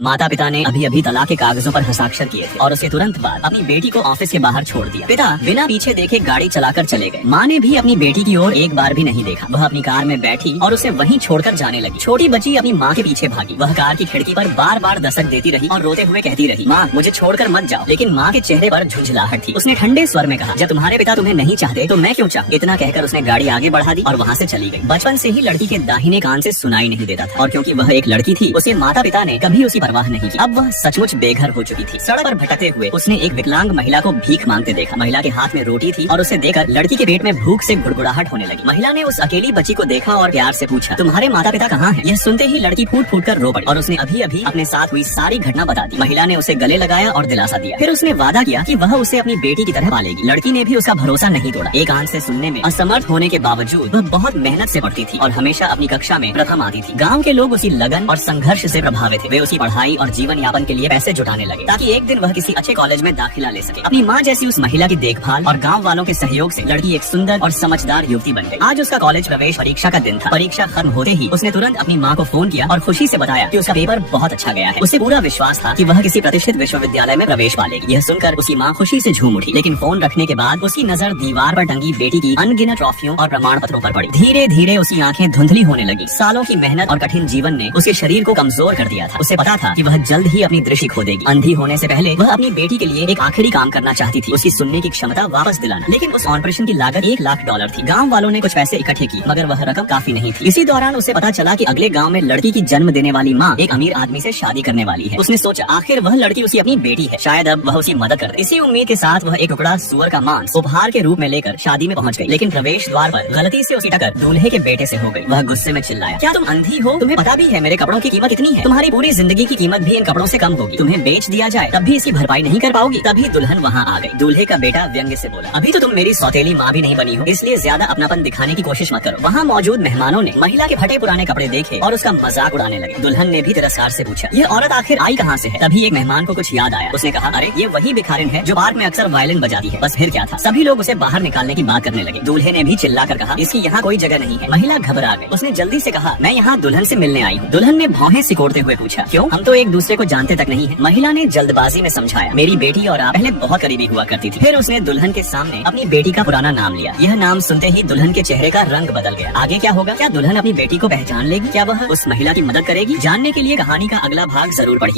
माता पिता ने अभी अभी तलाक के कागजों पर हस्ताक्षर किए थे और उसके तुरंत बाद अपनी बेटी को ऑफिस के बाहर छोड़ दिया। पिता बिना पीछे देखे गाड़ी चलाकर चले गए। माँ ने भी अपनी बेटी की ओर एक बार भी नहीं देखा। वह अपनी कार में बैठी और उसे वहीं छोड़कर जाने लगी। छोटी बच्ची अपनी माँ के पीछे भागी। वह कार की खिड़की पर बार बार दस्तक देती रही और रोते हुए कहती रही, माँ मुझे छोड़कर मत जाओ। लेकिन माँ के चेहरे पर झुंझलाहट थी। उसने ठंडे स्वर में कहा, जब तुम्हारे पिता तुम्हें नहीं चाहते तो मैं क्यों चाहूं। इतना कहकर उसने गाड़ी आगे बढ़ा दी और वहाँ से चली गई। बचपन से ही लड़की के दाहिने कान से सुनाई नहीं देता था और क्योंकि वह एक लड़की थी उसे माता पिता ने कभी उसकी परवाह नहीं की। अब वह सचमुच बेघर हो चुकी थी। सड़क पर भटकते हुए उसने एक विकलांग महिला को भीख मांगते देखा। महिला के हाथ में रोटी थी और उसे देखकर लड़की के पेट में भूख से गुड़गुड़ाहट होने लगी। महिला ने उस अकेली बच्ची को देखा और प्यार से पूछा, तुम्हारे माता पिता कहाँ हैं? यह सुनते ही लड़की फूट फूट कर रो पड़ी और उसने अभी अभी अपने साथ हुई सारी घटना बता दी। महिला ने उसे गले लगाया और दिलासा दिया। फिर उसने वादा किया कि वह उसे अपनी बेटी की तरह पालेगी। लड़की ने भी उसका भरोसा नहीं तोड़ा। एक कान से सुनने में असमर्थ होने के बावजूद वह बहुत मेहनत से पढ़ती थी और हमेशा अपनी कक्षा में प्रथम आती थी। गाँव के लोग उसी लगन और संघर्ष से प्रभावित थे। वे उसी पढ़ाई और जीवन यापन के लिए पैसे जुटाने लगे ताकि एक दिन वह किसी अच्छे कॉलेज में दाखिला ले सके। अपनी माँ जैसी उस महिला की देखभाल और गांव वालों के सहयोग से लड़की एक सुंदर और समझदार युवती बन गई। आज उसका कॉलेज प्रवेश परीक्षा का दिन था। परीक्षा खत्म होते ही उसने तुरंत अपनी माँ को फोन किया और खुशी से बताया कि उसका पेपर बहुत अच्छा गया है। उसे पूरा विश्वास था कि वह किसी प्रतिष्ठित विश्वविद्यालय में प्रवेश पालेगी। यह सुनकर उसकी माँ खुशी से झूम उठी। लेकिन फोन रखने के बाद उसकी नजर दीवार पर टंगी बेटी की अनगिनत ट्रॉफियों और प्रमाण पत्रों पर पड़ी। धीरे धीरे उसकी आंखें धुंधली होने लगी। सालों की मेहनत और कठिन जीवन ने उसके शरीर को कमजोर कर दिया था। उसे पता था कि वह जल्द ही अपनी दृष्टि खो देगी। अंधी होने से पहले वह अपनी बेटी के लिए एक आखिरी काम करना चाहती थी, उसकी सुनने की क्षमता वापस दिलाना। लेकिन उस ऑपरेशन की लागत $1,00,000 थी। गांव वालों ने कुछ पैसे इकट्ठे किए मगर वह रकम काफी नहीं थी। इसी दौरान उसे पता चला कि अगले गांव में लड़की की जन्म देने वाली माँ एक अमीर आदमी से शादी करने वाली है। उसने सोचा आखिर वह लड़की उसकी अपनी बेटी है, शायद अब वह उसकी मदद कर दे। इसी उम्मीद के साथ वह एक टुकड़ा सुअर का मांस उपहार के रूप में लेकर शादी में पहुंच गई। लेकिन प्रवेश द्वार पर गलती से उसकी टक्कर दूल्हे के बेटे से हो गई। वह गुस्से में चिल्लाया, क्या तुम अंधी हो? तुम्हें पता भी है मेरे कपड़ों की कीमत कितनी है? तुम्हारी पूरी जिंदगी की कीमत भी इन कपड़ों से कम होगी। तुम्हें बेच दिया जाए तब भी इसकी भरपाई नहीं कर पाओगी। तभी दुल्हन वहाँ आ गई। दूल्हे का बेटा व्यंग्य से बोला, अभी तो तुम मेरी सौतेली माँ भी नहीं बनी हो, इसलिए ज्यादा अपनापन दिखाने की कोशिश मत करो। वहाँ मौजूद मेहमानों ने महिला के फटे पुराने कपड़े देखे और उसका मजाक उड़ाने लगे। दुल्हन ने भी तिरस्कार से पूछा, ये औरत आखिर आई कहाँ से है? तभी एक मेहमान को कुछ याद आया। उसने कहा, अरे ये वही भिखारिन है जो पार्क में अक्सर वायलिन बजाती है। बस फिर क्या था, सभी लोग उसे बाहर निकालने की बात करने लगे। दूल्हे ने भी चिल्ला कर कहा, इसकी यहाँ कोई जगह नहीं है। महिला घबरा गई। उसने जल्दी से कहा, मैं यहाँ दुल्हन से मिलने आई हूँ। दुल्हन ने भौहें सिकोड़ते हुए पूछा, क्यों? हम तो एक दूसरे को जानते तक नहीं है। महिला ने जल्दबाजी में समझाया, मेरी बेटी और आप पहले बहुत करीबी हुआ करती थी। फिर उसने दुल्हन के सामने अपनी बेटी का पुराना नाम लिया। यह नाम सुनते ही दुल्हन के चेहरे का रंग बदल गया। आगे क्या होगा? क्या दुल्हन अपनी बेटी को पहचान लेगी? क्या वह उस महिला की मदद करेगी? जानने के लिए कहानी का अगला भाग जरूर पढ़िए।